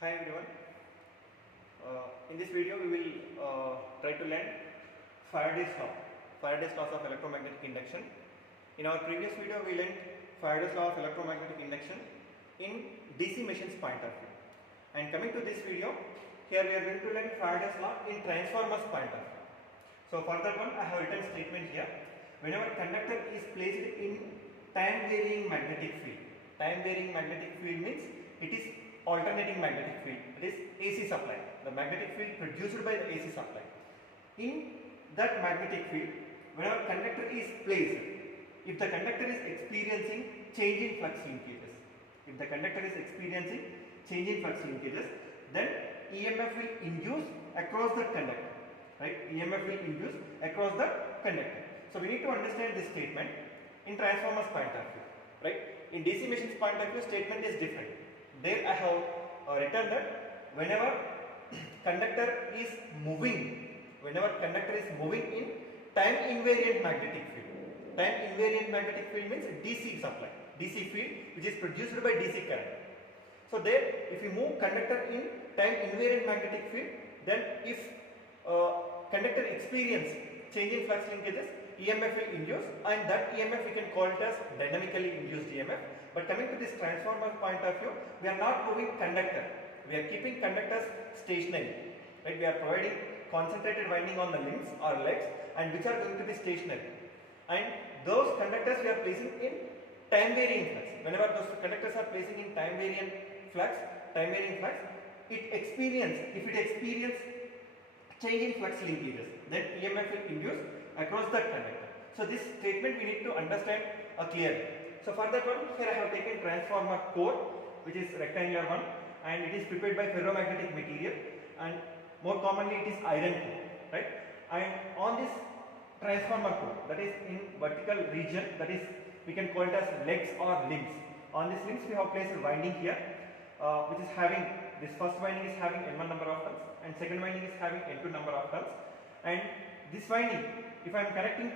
Hi everyone. In this video we will try to learn Faraday's laws of electromagnetic induction. In our previous video we learned Faraday's law of electromagnetic induction in DC machines point of view. And coming to this video, here we are going to learn Faraday's law in transformers point of view. So for that one I have written statement here. Whenever conductor is placed in time varying magnetic field. Time varying magnetic field means it is alternating magnetic field, it is AC supply, the magnetic field produced by the AC supply. In that magnetic field, whenever conductor is placed, if the conductor is experiencing change in flux linkages, then EMF will induce across the conductor, right? EMF will induce across the conductor. So we need to understand this statement in transformers point of view, right? In DC machines point of view, statement is different. There I have written that whenever conductor is moving in time invariant magnetic field. Time invariant magnetic field means DC supply, DC field which is produced by DC current. So there, if you move conductor in time invariant magnetic field, then if conductor experience change in flux linkages, EMF will induce, and that EMF we can call it as dynamically induced EMF. But coming to this transformer point of view, we are not moving conductor, we are keeping conductors stationary, right? We are providing concentrated winding on the limbs or legs, and which are going to be stationary, and those conductors we are placing in time varying flux. Whenever those conductors are placing in time varying flux, if it experience change in flux linkages, then EMF will induce across that conductor. So this statement we need to understand clearly. So for that one, here I have taken transformer core, which is rectangular one, and it is prepared by ferromagnetic material, and more commonly it is iron core, right? And on this transformer core, that is in vertical region, that is we can call it as legs or limbs. On this limbs we have placed a winding here, which is having, this first winding is having N1 number of turns, and second winding is having N2 number of turns. And this winding, if I am connecting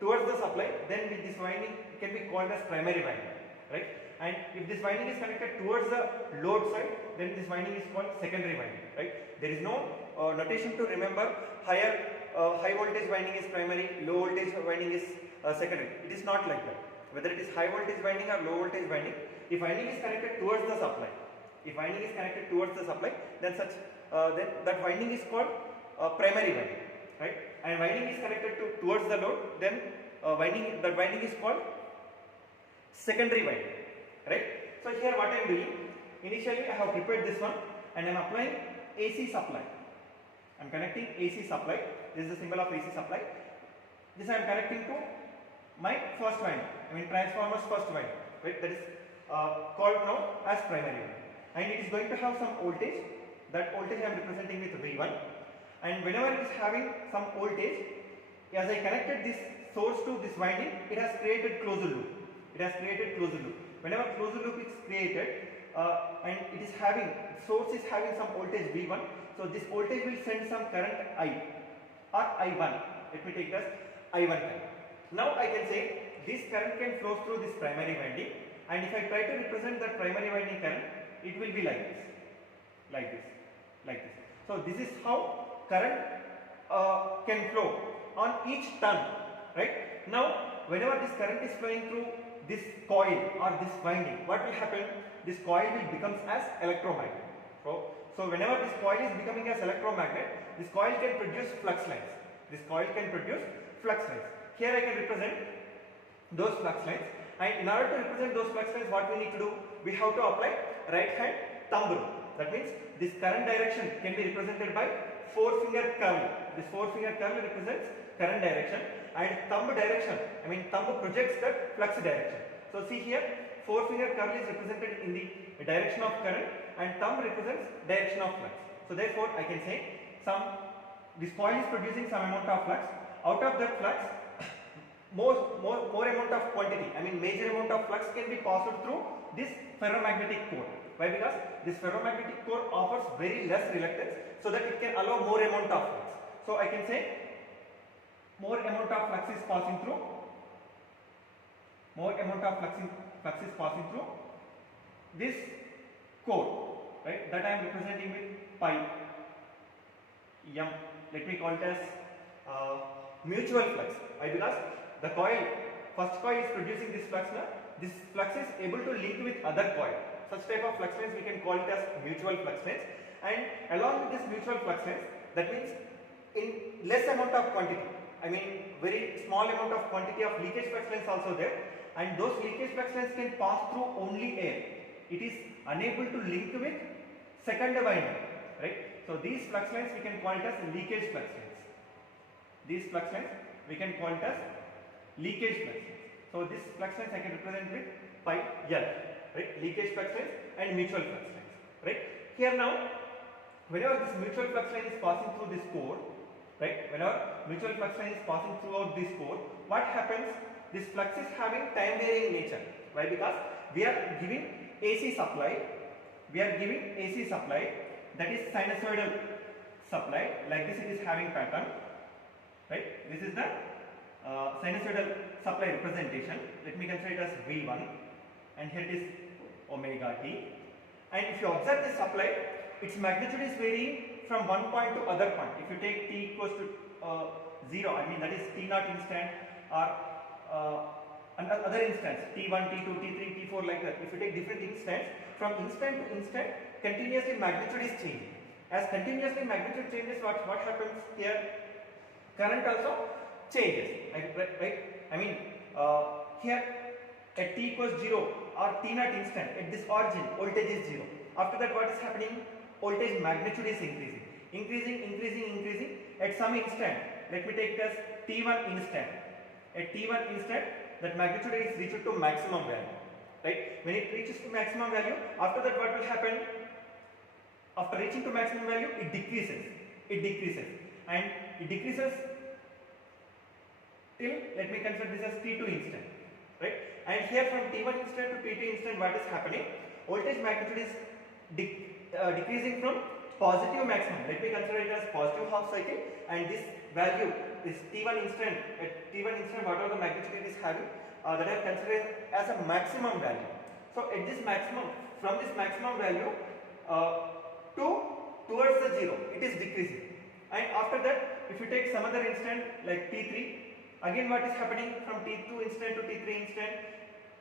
towards the supply, then with this winding it can be called as primary winding, right? And if this winding is connected towards the load side, then this winding is called secondary winding, right? There is no notation to remember high voltage winding is primary, low voltage winding is secondary. It is not like that. Whether it is high voltage winding or low voltage winding, if winding is connected towards the supply, then that winding is called primary winding, right? And winding is connected towards the load, then that winding is called secondary winding, right? So here what I am doing, initially I have prepared this one, and I am applying AC supply. I am connecting AC supply. This is the symbol of AC supply. This I am connecting to my first winding, transformer's first winding, right? That is called now as primary winding, and it is going to have some voltage. That voltage I am representing with V1, and whenever it is having some voltage, as I connected this source to this winding, it has created closed loop. Whenever closed loop is created, and it is having, source is having some voltage V1, so this voltage will send some current I or I1. Let me take this I1 current. Now I can say this current can flow through this primary winding, and if I try to represent that primary winding current, it will be like this. So this is how current can flow on each turn, right? Now whenever this current is flowing through this coil or this winding, what will happen? This coil will become as electromagnet. So whenever this coil is becoming as electromagnet, this coil can produce flux lines. Here I can represent those flux lines, and in order to represent those flux lines, what we need to do? We have to apply right hand thumb rule. That means this current direction can be represented by four-finger curl. This four-finger curl represents current direction, and thumb projects that flux direction. So see here, four-finger curl is represented in the direction of current, and thumb represents direction of flux. So therefore I can say this coil is producing some amount of flux. Out of that flux, more amount of quantity, major amount of flux can be passed through this ferromagnetic core. Why? Because this ferromagnetic core offers very less reluctance, so that it can allow more amount of flux. So I can say more amount of flux is passing through this core, right? That I am representing with pi m. Let me call it as mutual flux. Why? Because the coil, first coil is producing this flux now. This flux is able to link with other coil. Such type of flux lines we can call it as mutual flux lines. And along with this mutual flux lines, that means in less amount of quantity, I mean very small amount of quantity of leakage flux lines also there, and those leakage flux lines can pass through only air. It is unable to link with second winding, right? So these flux lines we can call it as leakage flux lines. These flux lines we can call it as leakage flux lines. So this flux lines I can represent with pi L, right? Leakage flux lines and mutual flux lines, right? Here now, whenever this mutual flux line is passing through this core, right? Whenever mutual flux line is passing throughout this core, what happens? This flux is having time varying nature. Why? Because we are giving AC supply. We are giving AC supply, that is sinusoidal supply. Like this, it is having pattern, right? This is the sinusoidal supply representation. Let me consider it as V1, and here it is omega t. And if you observe this supply, its magnitude is varying from one point to other point. If you take t equals to 0, I mean that is t naught instant, or other instance t1, t2, t3, t4 like that. If you take different instants, from instant to instant, continuously magnitude is changing. As continuously magnitude changes, what happens here? Current also changes, right? I mean here at t equals 0 or t naught instant, at this origin voltage is 0. After that, what is happening? Voltage magnitude is increasing. At some instant, let me take it as t1 instant. At t1 instant, that magnitude is reached to maximum value, right? When it reaches to maximum value, after that what will happen? After reaching to maximum value, it decreases, and it decreases till, let me consider this as t2 instant, right? And here from t1 instant to t2 instant, what is happening? Voltage magnitude is decreasing from positive maximum. Let me consider it as positive half cycle, and this value, this t1 instant, at t1 instant whatever the magnitude it is having, that I have considered as a maximum value. So at this maximum, from this maximum value towards the 0, it is decreasing. And after that, if you take some other instant like t3, again what is happening? From t2 instant to t3 instant,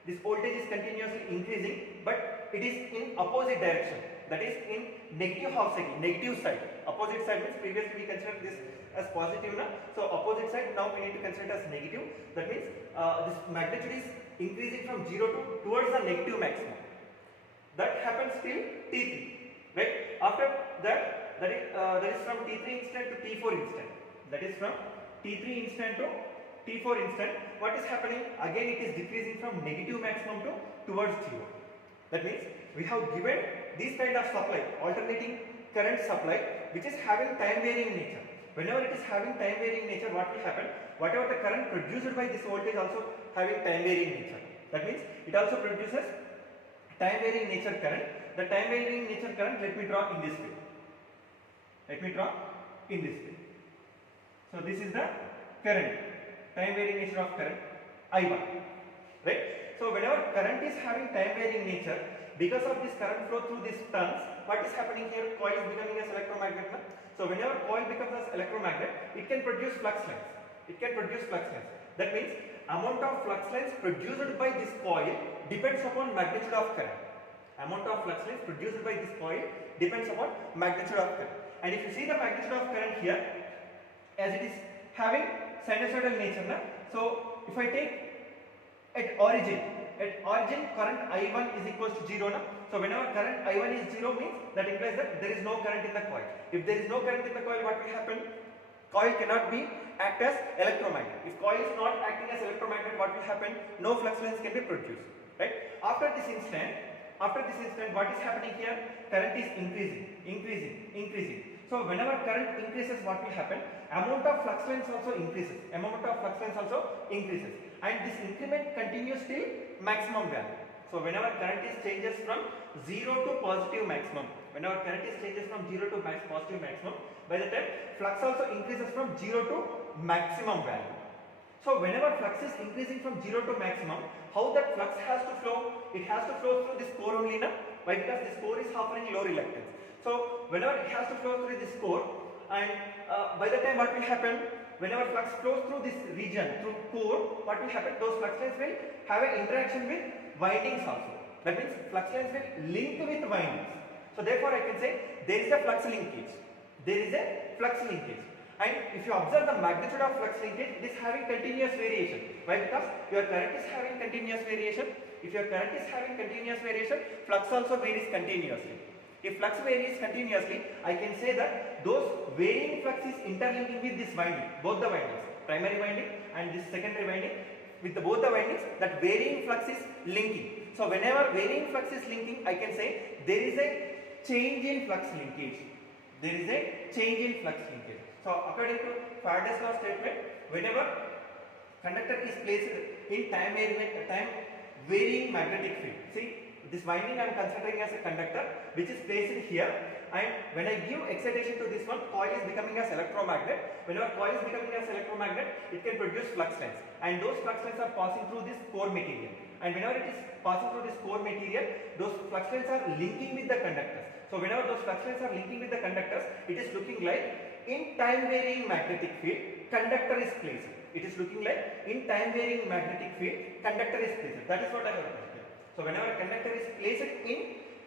this voltage is continuously increasing, but it is in opposite direction, that is in negative half cycle, negative side. Opposite side means previously we considered this as positive now, so opposite side now we need to consider it as negative. That means this magnitude is increasing from 0 to towards the negative maximum. That happens till t3, right? After that, that is from t3 instant to t4 instant. That is from t3 instant to t4 instant. What is happening? Again it is decreasing from negative maximum to towards 0. That means we have given this kind of supply, alternating current supply, which is having time varying nature. Whenever it is having time varying nature, what will happen? Whatever the current produced by this voltage also having time varying nature. That means it also produces time varying nature current. The time varying nature current, let me draw in this way. So this is the current, time varying nature of current I1, right? So whenever current is having time varying nature, because of this current flow through these turns, what is happening here? Coil is becoming as electromagnet. So whenever coil becomes as electromagnet, it can produce flux lines. That means amount of flux lines produced by this coil depends upon magnitude of current. Amount of flux lines produced by this coil depends upon magnitude of current. And if you see the magnitude of current here, as it is having sinusoidal nature, so if I take at origin current I1 is equals to 0 now. So whenever current I1 is 0 means that implies that there is no current in the coil. If there is no current in the coil, what will happen? Coil cannot be act as electromagnet. If coil is not acting as electromagnet, what will happen? No flux lines can be produced, right? After this instant, what is happening here? Current is increasing. So whenever current increases, what will happen? Amount of flux lines also increases. And this increment continues till maximum value. So whenever current is changes from 0 to positive maximum, by the time flux also increases from 0 to maximum value. So whenever flux is increasing from 0 to maximum, how that flux has to flow? It has to flow through this core only, Why? Because this core is offering low reluctance. So whenever it has to flow through this core, and by the time what will happen, whenever flux flows through this region, through core, what will happen? Those flux lines will have an interaction with windings also. That means flux lines will link with windings. So therefore I can say there is a flux linkage. There is a flux linkage. And if you observe the magnitude of flux linkage, it is having continuous variation. Why? Because your current is having continuous variation. If your current is having continuous variation, flux also varies continuously. If flux varies continuously, I can say that those varying flux is interlinking with this winding, both the windings, primary winding and this secondary winding. With both the windings, that varying flux is linking. So whenever varying flux is linking, I can say there is a change in flux linkage. There is a change in flux linkage. So according to Faraday's law statement, whenever conductor is placed in time varying magnetic field. See, this winding I am considering as a conductor which is placed here, and when I give excitation to this one, coil is becoming as electromagnet. Whenever coil is becoming as electromagnet, it can produce flux lines, and those flux lines are passing through this core material. And whenever it is passing through this core material, those flux lines are linking with the conductors. So whenever those flux lines are linking with the conductors, it is looking like in time varying magnetic field, conductor is placed. It is looking like in time varying magnetic field, conductor is placed. That is what I have written. So whenever a conductor is placed in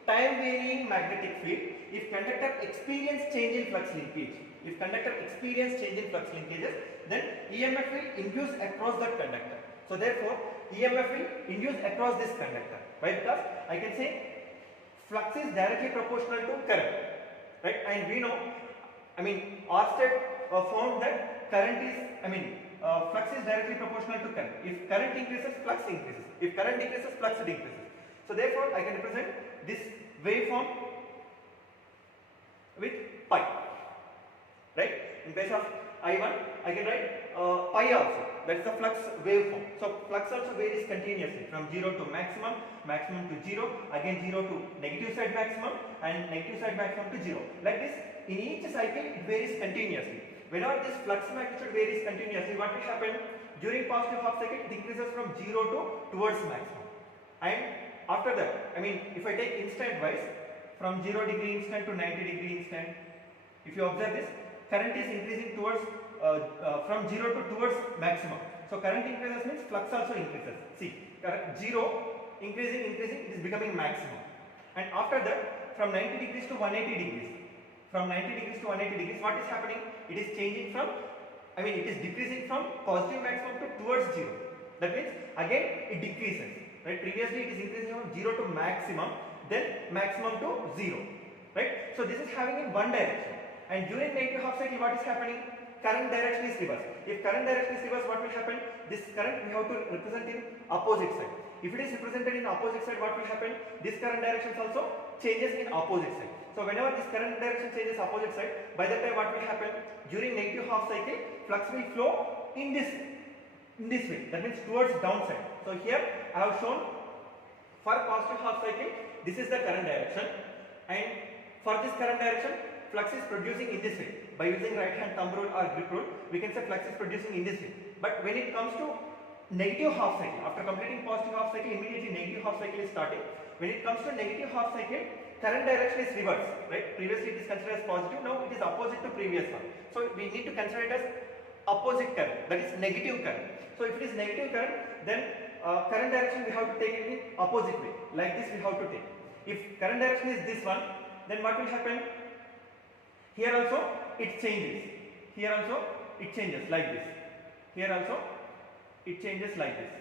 time varying magnetic field, if conductor experience change in flux linkage, if conductor experience change in flux linkages, then EMF will induce across that conductor. So therefore, EMF will induce across this conductor. Why? Because I can say flux is directly proportional to current, right? And we know, Oersted found that current is, flux is directly proportional to current. If current increases, flux increases. If current decreases, flux decreases. So therefore, I can represent this waveform with pi, right? In place of I1, I can write pi also. That is the flux waveform. So flux also varies continuously from 0 to maximum, maximum to 0, again 0 to negative side maximum, and negative side maximum to 0. Like this, in each cycle it varies continuously. Whenever this flux magnitude varies continuously, what will happen? During positive half cycle, it increases from 0 to towards maximum. And after that, if I take instant wise, from 0 degree instant to 90 degree instant, if you observe this, current is increasing towards from 0 to towards maximum. So current increases means flux also increases. See, current 0 increasing, it is becoming maximum. And after that, from 90 degrees to 180 degrees, from 90 degrees to 180 degrees, what is happening? It is changing from, it is decreasing from positive maximum to towards 0. That means again it decreases. Right? Previously it is increasing from 0 to maximum, then maximum to 0. Right? So this is having in one direction. And during negative half cycle, what is happening? Current direction is reversed. If current direction is reversed, what will happen? This current we have to represent in opposite side. If it is represented in opposite side, what will happen? This current direction also changes in opposite side. So whenever this current direction changes opposite side, by that time what will happen? During negative half cycle, flux will flow in this way. That means towards downside. So here I have shown for positive half cycle, this is the current direction, and for this current direction, flux is producing in this way. By using right hand thumb rule or grip rule, we can say flux is producing in this way. But when it comes to negative half cycle, after completing positive half cycle, immediately negative half cycle is starting. When it comes to negative half cycle, current direction is reversed, right? Previously it is considered as positive, now it is opposite to previous one. So we need to consider it as opposite current, that is negative current. So if it is negative current, then current direction we have to take it in opposite way. Like this we have to take. If current direction is this one, then what will happen? Here also it changes. Here also it changes like this. Here also it changes like this.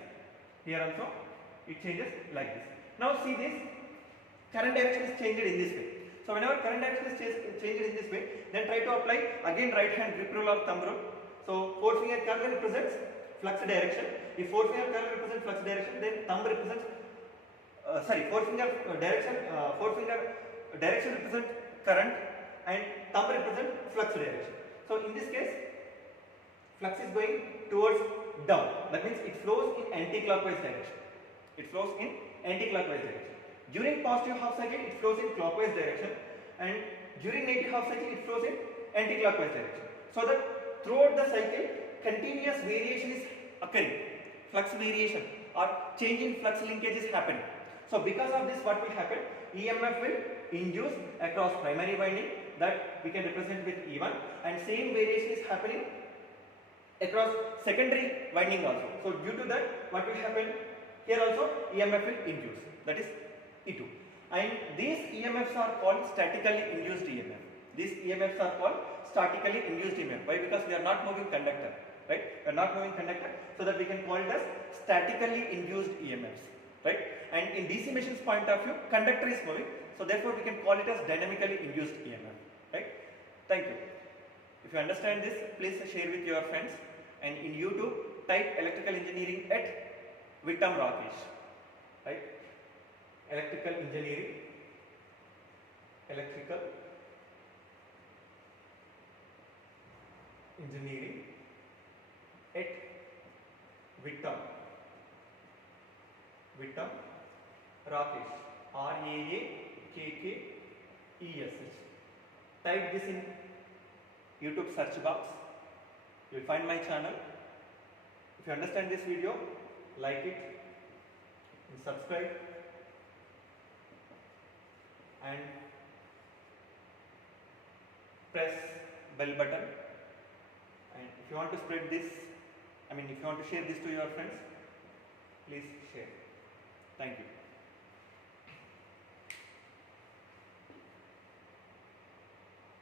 Here also it changes like this. Now see this, current direction is changed in this way. So whenever current direction is changed in this way, then try to apply again right hand grip rule or thumb rule. So forefinger curl represents flux direction. If forefinger curl represents flux direction, then thumb represents forefinger direction represents current and thumb represents flux direction. So in this case, flux is going towards down. That means it flows in anti-clockwise direction. It flows in anti-clockwise direction. During positive half cycle, it flows in clockwise direction, and during negative half cycle, it flows in anti-clockwise direction. So that throughout the cycle, continuous variation is occurring. Flux variation or change in flux linkage is happening. So because of this, what will happen? EMF will induce across primary winding, that we can represent with E1, and same variation is happening across secondary winding also. So due to that, what will happen? Here also EMF will induce, that is E2. And these EMFs are called statically induced EMF. These EMFs are called statically induced EMF. Why? Because we are not moving conductor, right? We are not moving conductor, so that we can call it as statically induced EMFs, right? And in DC machines point of view, conductor is moving, so therefore we can call it as dynamically induced EMF, right? Thank you. If you understand this, please share with your friends, and in YouTube type electrical engineering at Vittam Rakesh, right? Electrical engineering at Vittam Rakesh, Raakkesh. Type this in YouTube search box, you will find my channel. If you understand this video, like it and subscribe, and press bell button. And if you want to spread this, if you want to share this to your friends, please share. Thank you.